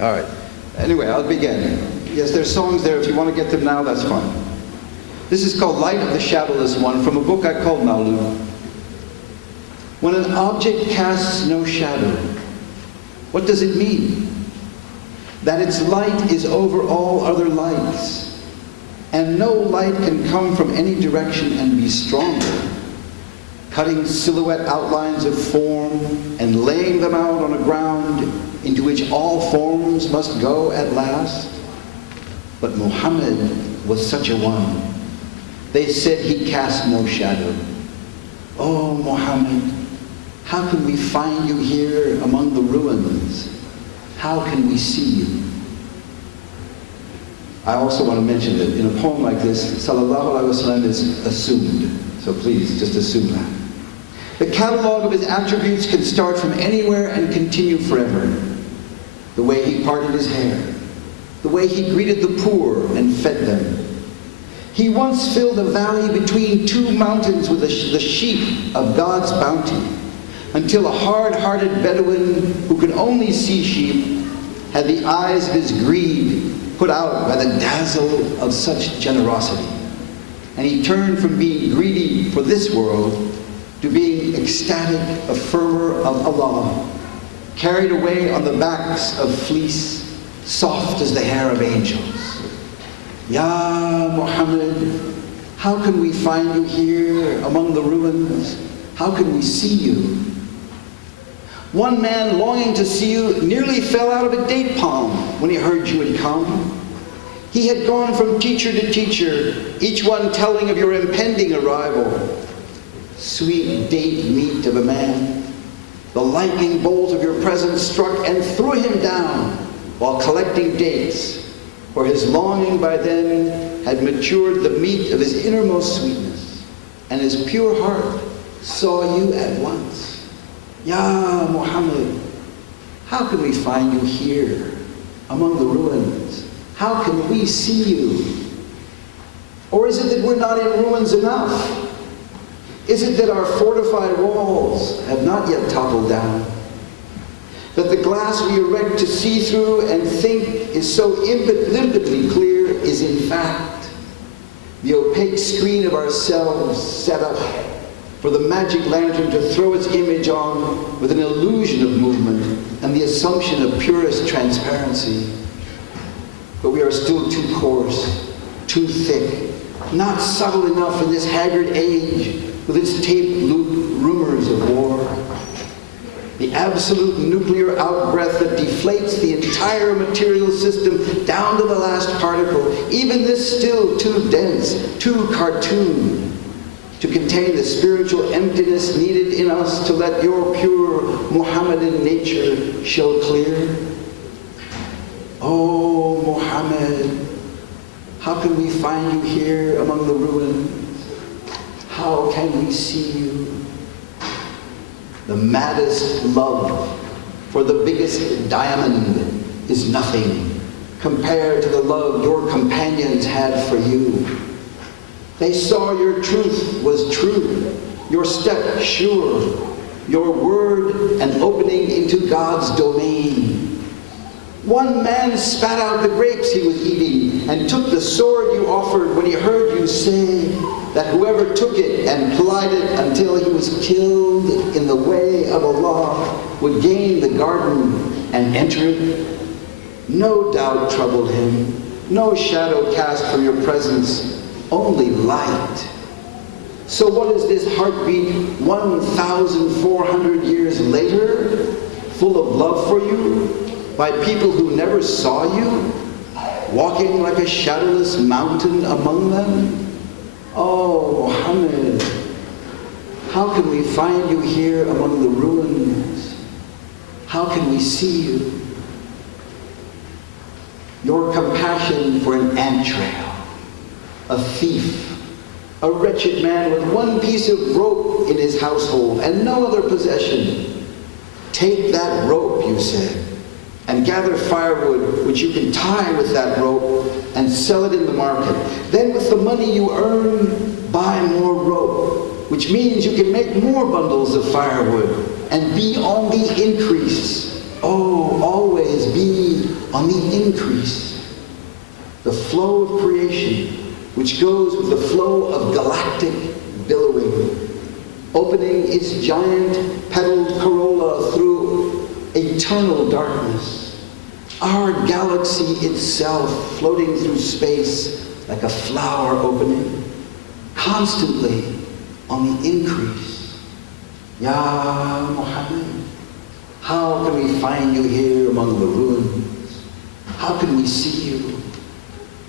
All right. Anyway, I'll begin. Yes, there's songs there. If you want to get them now, that's fine. This is called Light of the Shadowless One from a book I called Mawlid. When an object casts no shadow, what does it mean? That its light is over all other lights, and no light can come from any direction and be stronger, cutting silhouette outlines of form and laying them out on a ground into which all forms must go at last. But Muhammad was such a one. They said he cast no shadow. Oh, Muhammad, how can we find you here among the ruins? How can we see you? I also want to mention that in a poem like this, sallallahu alaihi wasallam is assumed. So please, just assume that. The catalog of his attributes can start from anywhere and continue forever. The way he parted his hair, the way he greeted the poor and fed them. He once filled a valley between two mountains with the sheep of God's bounty, until a hard-hearted Bedouin who could only see sheep had the eyes of his greed put out by the dazzle of such generosity. And he turned from being greedy for this world to being ecstatic affirmer of Allah, carried away on the backs of fleece, soft as the hair of angels. Ya Muhammad, how can we find you here among the ruins? How can we see you? One man longing to see you nearly fell out of a date palm when he heard you had come. He had gone from teacher to teacher, each one telling of your impending arrival. Sweet date meat of a man, the lightning bolt of your presence struck and threw him down while collecting dates, for his longing by then had matured the meat of his innermost sweetness, and his pure heart saw you at once. Ya Muhammad, how can we find you here among the ruins? How can we see you? Or is it that we're not in ruins enough? Is it that our fortified walls have not yet toppled down? That the glass we erect to see through and think is so limpidly clear is in fact the opaque screen of ourselves set up for the magic lantern to throw its image on with an illusion of movement and the assumption of purest transparency. But we are still too coarse, too thick, not subtle enough in this haggard age with its tape-looped rumors of war. The absolute nuclear outbreath that deflates the entire material system down to the last particle, even this still too dense, too cartoon, to contain the spiritual emptiness needed in us to let your pure Muhammadan nature show clear. Oh, Muhammad, how can we find you here among the ruins? How can we see you? The maddest love for the biggest diamond is nothing compared to the love your companions had for you. They saw your truth was true, your step sure, your word an opening into God's domain. One man spat out the grapes he was eating and took the sword you offered when he heard you say that whoever took it and plied it until he was killed in the way of Allah would gain the garden and enter it. No doubt troubled him, no shadow cast from your presence, only light. So what is this heartbeat 1,400 years later, full of love for you, by people who never saw you, walking like a shadowless mountain among them? Oh, Muhammad, how can we find you here among the ruins? How can we see you? Your compassion for an ant trail, a thief, a wretched man with one piece of rope in his household and no other possession. Take that rope, you said, and gather firewood which you can tie with that rope and sell it in the market. Then with the money you earn, buy more rope, which means you can make more bundles of firewood and be on the increase. Oh, always be on the increase. The flow of creation, which goes with the flow of galactic billowing, opening its giant petaled corolla through eternal darkness. Our galaxy itself floating through space like a flower opening, constantly on the increase. Ya Muhammad, how can we find you here among the ruins? How can we see you?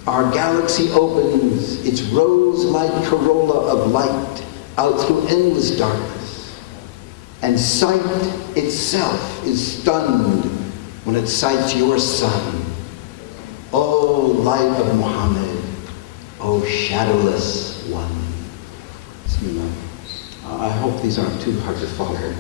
Our galaxy opens its rose-like corolla of light out through endless darkness. And sight itself is stunned when it sights your sun. O light of Muhammad, O shadowless one. I hope these aren't too hard to follow.